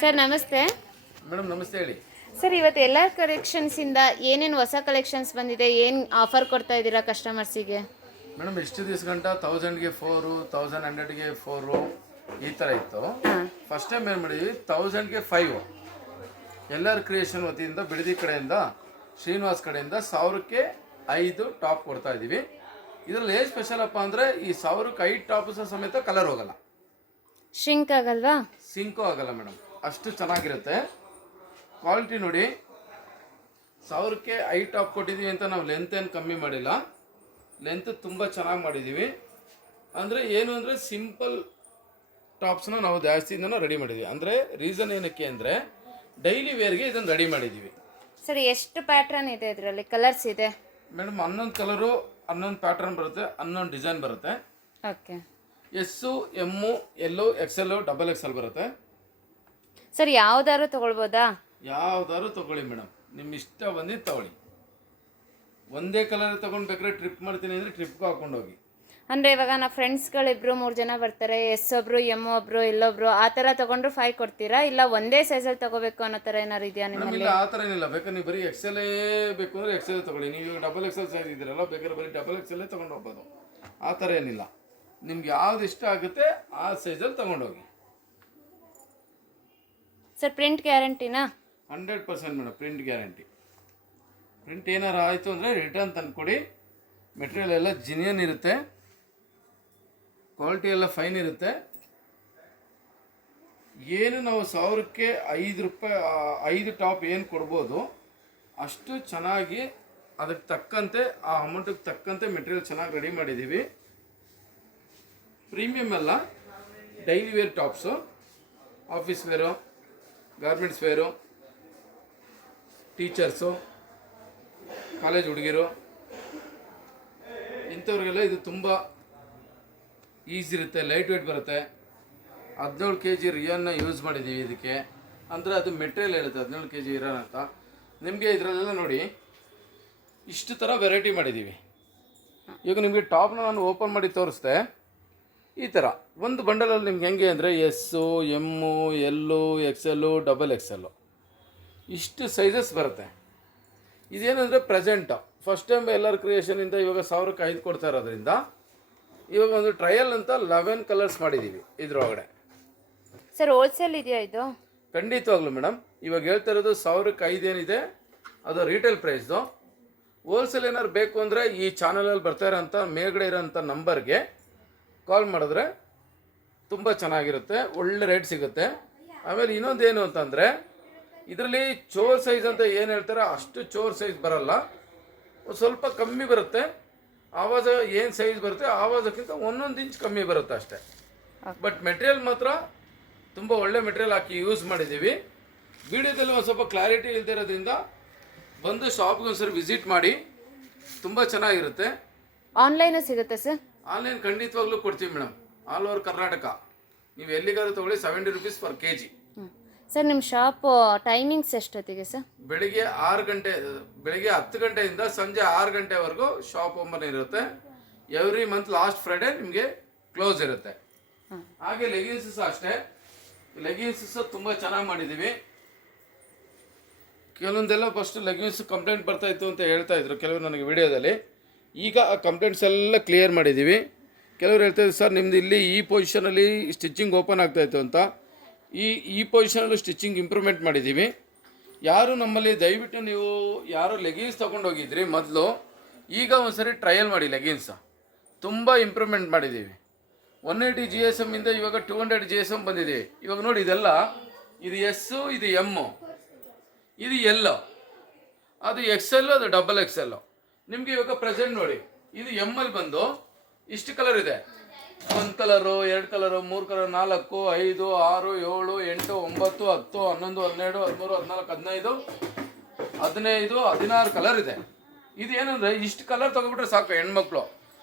Sir ನಮಸ್ತೆ. Madam ನಮಸ್ತೆ ಹೇಳಿ. ಸರ್ ಇವತ್ತು ಎಲ್ಲ ಕಲೆಕ್ಷನ್ಸಿಂದ ಏನೇನು ಹೊಸ ಕಲೆಕ್ಷನ್ಸ್ ಬಂದಿದೆ, ಏನು ಆಫರ್ ಕೊಡ್ತಾ ಇದ್ದೀರಾ ಕಸ್ಟಮರ್ಸಿಗೆ? ಮೇಡಮ್ ಇಷ್ಟು ದಿವಸ ಗಂಟ 1000ಗೆ 4 1100ಗೆ 4 ಈ ಥರ ಇತ್ತು. ಫಸ್ಟ್ ಟೈಮ್ ಏನು ಮಾಡಿದ್ವಿ 1000ಗೆ 5 ಎಲ್ಲರ ಕ್ರಿಯೇಷನ್ ವತಿಯಿಂದ ಬಿಡದಿ ಕಡೆಯಿಂದ ಶ್ರೀನಿವಾಸ್ ಕಡೆಯಿಂದ 1000ಕ್ಕೆ 5 ಟಾಪ್ ಕೊಡ್ತಾ ಇದ್ದೀವಿ. ಇದರಲ್ಲಿ ಏನು ಸ್ಪೆಷಲ್ ಅಪ್ಪ ಅಂದರೆ ಈ 1000ಕ್ಕೆ 5 ಟಾಪ್ ಸಮೇತ ಕಲರ್ ಹೋಗಲ್ಲ, ಶಿಂಕ್ ಆಗಲ್ವಾ? ಸಿಂಕು ಆಗಲ್ಲ ಮೇಡಮ್, ಅಷ್ಟು ಚೆನ್ನಾಗಿರುತ್ತೆ. ಕ್ವಾಲಿಟಿ ನೋಡಿ, 1000ಕ್ಕೆ 5 ಟಾಪ್ ಕೊಟ್ಟಿದ್ದೀವಿ ಅಂತ ನಾವು ಲೆಂತ್ ಏನು ಕಮ್ಮಿ ಮಾಡಿಲ್ಲ, ಲೆಂತ್ ತುಂಬ ಚೆನ್ನಾಗಿ ಮಾಡಿದ್ದೀವಿ. ಅಂದರೆ ಏನು ಅಂದರೆ ಸಿಂಪಲ್ ಟಾಪ್ಸ್ನ ನಾವು ಜಾಸ್ತಿಯಿಂದ ರೆಡಿ ಮಾಡಿದ್ದೀವಿ. ಅಂದರೆ ರೀಸನ್ ಏನಕ್ಕೆ ಅಂದರೆ ಡೈಲಿ ವೇರ್ಗೆ ಇದನ್ನು ರೆಡಿ ಮಾಡಿದ್ದೀವಿ. ಸರ್ ಎಷ್ಟು ಪ್ಯಾಟ್ರನ್ ಇದೆ ಇದರಲ್ಲಿ, ಕಲರ್ಸ್ ಇದೆ? ಮೇಡಮ್ 11 ಕಲರು, 11 ಪ್ಯಾಟ್ರನ್ ಬರುತ್ತೆ, 11 ಡಿಸೈನ್ ಬರುತ್ತೆ. ಓಕೆ. ಎಸ್ಸು ಎಮ್ಮು ಎಲ್ಲು ಎಕ್ಸೆಲ್ಲು ಡಬಲ್ ಎಕ್ಸೆಲ್ ಬರುತ್ತೆ. ಸರ್ ಯಾವ್ದಾದ್ರು ತೊಗೊಳ್ಬೋದಾ? ಯಾವ್ದಾದ್ರು ತೊಗೊಳ್ಳಿ ಮೇಡಮ್, ನಿಮ್ಮ ಇಷ್ಟ ಬಂದಿದ್ದು ತೊಗೊಳ್ಳಿ. ಒಂದೇ ಕಲರ್ ತೊಗೊಂಡ್ಬೇಕಾದ್ರೆ ಟ್ರಿಪ್ ಮಾಡ್ತೀನಿ ಅಂದರೆ ಟ್ರಿಪ್ಗೂ ಹಾಕೊಂಡು ಹೋಗಿ. ಅಂದರೆ ಇವಾಗ ನಾವು ಫ್ರೆಂಡ್ಸ್ಗಳಿಬ್ರು 3 ಜನ ಬರ್ತಾರೆ, ಎಸ್ ಒಬ್ರು ಎಮ್ ಒಬ್ರು ಎಲ್ಲೊಬ್ರು ಆ ಥರ ತೊಗೊಂಡ್ರು 5 ಕೊಡ್ತೀರಾ, ಇಲ್ಲ ಒಂದೇ ಸೈಜಲ್ಲಿ ತೊಗೋಬೇಕು ಅನ್ನೋ ಥರ ಏನಾರು ಇದೆಯಾ ನಿಮ್ಮಲ್ಲಿ? ಇಲ್ಲ, ಆ ಥರ ಏನಿಲ್ಲ. ಬೇಕಾದ್ರೆ ನೀವು ಬರೀ ಎಕ್ಸೆಲೇ ಬೇಕು ಅಂದರೆ ಎಕ್ಸೆಲ್ ತೊಗೊಳ್ಳಿ. ನೀವು ಇವಾಗ ಡಬಲ್ ಎಕ್ಸೆಲ್ ಸೈಜ್ ಇದ್ದೀರಲ್ಲ, ಬೇಕಾದ್ರೆ ಬರೀ ಡಬಲ್ ಎಕ್ಸೆಲ್ಲೇ ತೊಗೊಂಡು ಹೋಗ್ಬೋದು. ಆ ಥರ ಏನಿಲ್ಲ, ನಿಮ್ಗೆ ಯಾವ್ದು ಇಷ್ಟ ಆಗುತ್ತೆ ಆ ಸೈಜಲ್ಲಿ ತೊಗೊಂಡೋಗಿ. ಸರ್ ಪ್ರಿಂಟ್ ಗ್ಯಾರಂಟಿನಾ? 100% ಮೇಡಮ್, ಪ್ರಿಂಟ್ ಗ್ಯಾರಂಟಿ. ಪ್ರಿಂಟ್ ಏನಾರು ಆಯಿತು ಅಂದರೆ ರಿಟರ್ನ್ ತಂದುಕೊಡಿ. ಮೆಟೀರಿಯಲ್ ಎಲ್ಲ ಜಿನಿಯನ್ ಇರುತ್ತೆ, ಕ್ವಾಲಿಟಿ ಎಲ್ಲ ಫೈನ್ ಇರುತ್ತೆ. ಏನು ನಾವು 1000ಕ್ಕೆ 5 ರೂಪಾಯಿ 5 ಟಾಪ್ ಏನು ಕೊಡ್ಬೋದು ಅಷ್ಟು ಚೆನ್ನಾಗಿ ಅದಕ್ಕೆ ತಕ್ಕಂತೆ, ಆ ಅಮೌಂಟಿಗೆ ತಕ್ಕಂತೆ ಮೆಟೀರಿಯಲ್ ಚೆನ್ನಾಗಿ ರೆಡಿ ಮಾಡಿದ್ದೀವಿ. ಪ್ರೀಮಿಯಮ್ ಎಲ್ಲ daily wear tops, office wear, garments wear, teachers, college ಹುಡುಗಿರು, ಇಂಥವ್ರಿಗೆಲ್ಲ ಇದು ತುಂಬ ಈಸಿ ಇರುತ್ತೆ, ಲೈಟ್ ವೇಟ್ ಬರುತ್ತೆ. 17 kg ರಿಯಾನ್ನ ಯೂಸ್ ಮಾಡಿದ್ದೀವಿ ಇದಕ್ಕೆ. ಅಂದರೆ ಅದು ಮೆಟೀರಿಯಲ್ ಹೇಳುತ್ತೆ 17 kg ಇರಾನ್ ಅಂತ. ನಿಮಗೆ ಇದರಲ್ಲೆಲ್ಲ ನೋಡಿ ಇಷ್ಟು ಥರ ವೆರೈಟಿ ಮಾಡಿದ್ದೀವಿ. ಈಗ ನಿಮಗೆ ಟಾಪ್ನ ನಾನು ಓಪನ್ ಮಾಡಿ ತೋರಿಸ್ದೆ. ಈ ಥರ ಒಂದು ಬಂಡಲಲ್ಲಿ ನಿಮ್ಗೆ ಹೆಂಗೆ ಅಂದರೆ ಎಸ್ಸು ಎಮ್ಮು ಎಲ್ಲು ಎಕ್ಸೆಲ್ಲು ಡಬಲ್ ಎಕ್ಸೆಲ್ಲು ಇಷ್ಟು ಸೈಜಸ್ ಬರುತ್ತೆ. ಇದೇನೆಂದರೆ ಪ್ರೆಸೆಂಟು ಫಸ್ಟ್ ಟೈಮ್ ಎಲ್ಲರ ಕ್ರಿಯೇಷನಿಂದ ಇವಾಗ 1000ಕ್ಕೆ 5 ಕೊಡ್ತಾ ಇರೋದ್ರಿಂದ ಇವಾಗ ಒಂದು ಟ್ರಯಲ್ ಅಂತ 11 ಕಲರ್ಸ್ ಮಾಡಿದ್ದೀವಿ ಇದರೊಳಗಡೆ. ಸರ್ ಹೋಲ್ಸೇಲ್ ಇದೆಯಾ ಇದು? ಖಂಡಿತವಾಗ್ಲೂ ಮೇಡಮ್, ಇವಾಗ ಹೇಳ್ತಾ ಇರೋದು 1000ಕ್ಕೆ 5 ಏನಿದೆ ಅದು ರೀಟೇಲ್ ಪ್ರೈಸ್ದು. ಹೋಲ್ಸೇಲ್ ಏನಾದ್ರು ಬೇಕು ಅಂದರೆ ಈ ಚಾನಲಲ್ಲಿ ಬರ್ತಾ ಇರೋಂಥ ಮೇಲ್ಗಡೆ ಇರೋಂಥ ನಂಬರ್ಗೆ ಕಾಲ್ ಮಾಡಿದ್ರೆ ತುಂಬ ಚೆನ್ನಾಗಿರುತ್ತೆ, ಒಳ್ಳೆ ರೇಟ್ ಸಿಗುತ್ತೆ. ಆಮೇಲೆ ಇನ್ನೊಂದೇನು ಅಂತಂದರೆ ಇದರಲ್ಲಿ ಚೋರ್ ಸೈಜ್ ಅಂತ ಏನು ಹೇಳ್ತಾರೆ ಅಷ್ಟು ಚೋರ್ ಸೈಜ್ ಬರಲ್ಲ, ಸ್ವಲ್ಪ ಕಮ್ಮಿ ಬರುತ್ತೆ. ಆವಾಜ ಏನು ಸೈಜ್ ಬರುತ್ತೆ ಆವಾಜಕ್ಕಿಂತ 1 ಇಂಚ್ ಕಮ್ಮಿ ಬರುತ್ತೆ ಅಷ್ಟೇ. ಬಟ್ ಮೆಟೀರಿಯಲ್ ಮಾತ್ರ ತುಂಬ ಒಳ್ಳೆ ಮೆಟೀರಿಯಲ್ ಹಾಕಿ ಯೂಸ್ ಮಾಡಿದ್ದೀವಿ. ವಿಡಿಯೋದಲ್ಲಿ ಒಂದು ಸ್ವಲ್ಪ ಕ್ಲಾರಿಟಿ ಇಲ್ಲದೆ ಇರೋದ್ರಿಂದ ಬಂದು ಶಾಪ್ಗೆ ಒಂದ್ಸರಿ ವಿಸಿಟ್ ಮಾಡಿ, ತುಂಬ ಚೆನ್ನಾಗಿರುತ್ತೆ. ಆನ್ಲೈನು ಸಿಗುತ್ತೆ ಸರ್? ಆನ್ಲೈನ್ ಖಂಡಿತವಾಗ್ಲೂ ಕೊಡ್ತೀವಿ ಮೇಡಮ್, ಆಲ್ ಓವರ್ ಕರ್ನಾಟಕ. ನೀವು ಎಲ್ಲಿಗಾದ್ರೂ ತೊಗೊಳ್ಳಿ, 70 rupees per kg. ಸರ್ ನಿಮ್ಮ ಶಾಪ್ ಟೈಮಿಂಗ್ಸ್ ಎಷ್ಟೊತ್ತಿಗೆ ಸರ್? ಬೆಳಿಗ್ಗೆ 6 ಗಂಟೆ, ಬೆಳಿಗ್ಗೆ 10 ಗಂಟೆಯಿಂದ ಸಂಜೆ 6 ಗಂಟೆವರೆಗೂ ಶಾಪ್ ಓಪನ್ ಇರುತ್ತೆ. ಎವ್ರಿ ಮಂತ್ ಲಾಸ್ಟ್ ಫ್ರೈಡೇ ನಿಮಗೆ ಕ್ಲೋಸ್ ಇರುತ್ತೆ. ಹಾಗೆ ಲೆಗಿನ್ಸಸ್ ಅಷ್ಟೇ, ಲೆಗಿನ್ಸಸ್ ತುಂಬ ಚೆನ್ನಾಗಿ ಮಾಡಿದ್ದೀವಿ. ಕೆಲವೊಂದೆಲ್ಲ ಫಸ್ಟ್ ಲೆಗಿನ್ಸ್ ಕಂಪ್ಲೇಂಟ್ ಬರ್ತಾಯಿತ್ತು ಅಂತ ಹೇಳ್ತಾ ಇದ್ರು ಕೆಲವರು ನನಗೆ ವಿಡಿಯೋದಲ್ಲಿ. ಈಗ ಆ ಕಂಪ್ಲೇಂಟ್ಸ್ ಎಲ್ಲ ಕ್ಲಿಯರ್ ಮಾಡಿದ್ದೀವಿ. ಕೆಲವರು ಹೇಳ್ತಾಯಿದ್ರು ಸರ್ ನಿಮ್ಮದು ಇಲ್ಲಿ ಈ ಪೊಸಿಷನಲ್ಲಿ ಸ್ಟಿಚಿಂಗ್ ಓಪನ್ ಆಗ್ತಾಯಿತ್ತು ಅಂತ. ಈ ಪೊಸಿಷನಲ್ಲೂ ಸ್ಟಿಚಿಂಗ್ ಇಂಪ್ರೂವ್ಮೆಂಟ್ ಮಾಡಿದ್ದೀವಿ. ಯಾರು ನಮ್ಮಲ್ಲಿ ದಯವಿಟ್ಟು ನೀವು ಯಾರು ಲೆಗಿನ್ಸ್ ತೊಗೊಂಡೋಗಿದ್ರಿ ಮೊದಲು, ಈಗ ಒಂದ್ಸರಿ ಟ್ರಯಲ್ ಮಾಡಿ. ಲೆಗಿನ್ಸ್ ತುಂಬ ಇಂಪ್ರೂವ್ಮೆಂಟ್ ಮಾಡಿದ್ದೀವಿ. 180 GSM ಇಂದ ಇವಾಗ 200 GSM ಬಂದಿದ್ದೀವಿ. ಇವಾಗ ನೋಡಿ ಇದೆಲ್ಲ, ಇದು ಎಸ್ಸು, ಇದು ಎಮ್ಮು, ಇದು ಎಲ್ಲು, ಅದು ಎಕ್ಸೆಲ್ಲು, ಅದು ಡಬಲ್ ಎಕ್ಸೆಲ್ಲು. ನಿಮಗೆ ಇವಾಗ ಪ್ರೆಸೆಂಟ್ ನೋಡಿ, ಇದು ಎಮ್ಮಲ್ಲಿ ಬಂದು ಇಷ್ಟು ಕಲರ್ ಇದೆ. 1 ಕಲರು, 2 ಕಲರು, 3 ಕಲರ್, 4, 5, 6, 7, 8, 9, 10, 11, 12, 13, 14, 15, 16 ಕಲರ್ ಇದೆ. ಇದು ಏನಂದರೆ ಇಷ್ಟು ಕಲರ್ ತೊಗೊಬಿಟ್ರೆ ಸಾಕು ಹೆಣ್ಮಕ್ಳು.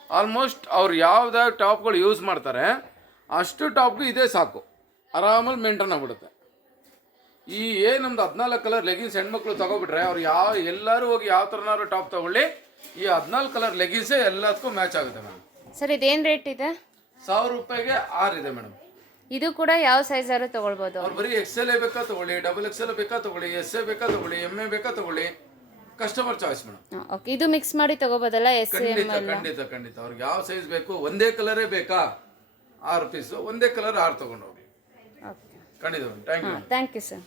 ಆಲ್ಮೋಸ್ಟ್ ಅವ್ರು ಯಾವ್ದಾವ ಟಾಪ್ಗಳು ಯೂಸ್ ಮಾಡ್ತಾರೆ ಅಷ್ಟು ಟಾಪ್ಗೂ ಇದೇ ಸಾಕು, ಆರಾಮಲ್ಲಿ ಮೇಂಟೈನ್ ಆಗಿಬಿಡುತ್ತೆ. ಈ ನಮ್ದು 14 ಕಲರ್ ಲೆಗಿನ್ಸ್ ಹೆಣ್ಮಕ್ಳು ತೊಗೊಬಿಟ್ರೆ ಅವ್ರು ಎಲ್ಲರೂ ಹೋಗಿ ಯಾವ ಥರನಾದ್ರು ಟಾಪ್ ತೊಗೊಳ್ಳಿ, ಈ 14 ಕಲರ್ ಲೆಗಿನ್ಸೇ ಎಲ್ಲದಕ್ಕೂ ಮ್ಯಾಚ್ ಆಗುತ್ತೆ ಮೇಡಮ್. ಸರ್ ಇದೇನು ರೇಟ್ ಇದೆ? 1000 ರೂಪಾಯಿಗೆ 6 ಇದೆ ಮೇಡಮ್. ಇದು ಕೂಡ ಯಾವ ಸೈಜ್ ಆದ್ರೂ ತಗೊಳ್ಬೋದು. ಅವ್ರು ಬರೀ ಎಕ್ಸೆಲ್ ಬೇಕಾ ತಗೊಳ್ಳಿ, ಡಬಲ್ ಎಕ್ಸೆಲ್ ಬೇಕಾ ತಗೊಳ್ಳಿ, ಎಸ್ ಎ ಬೇಕಾ ತಗೊಳ್ಳಿ, ಎಮ್ ಎ ಬೇಕಾ ತಗೊಳ್ಳಿ, ಕಸ್ಟಮರ್ ಚಾಯ್ಸ್ ಮೇಡಮ್. ಓಕೆ, ಇದು ಮಿಕ್ಸ್ ಮಾಡಿ ತಗೋಬೋದಲ್ಲ ಎಸ್ ಎಮ್ ಖಂಡಿತ ಎಲ್ಲ? ಖಂಡಿತ ಖಂಡಿತ ಅವ್ರಿಗೆ ಯಾವ ಸೈಜ್ ಬೇಕು, ಒಂದೇ ಕಲರೇ ಬೇಕಾ 6 ಪೀಸು, ಒಂದೇ ಕಲರ್ 6 ತಗೊಂಡು ಹೋಗಿ. ಓಕೆ, ಖಂಡಿತ. Thank you. Thank you sir.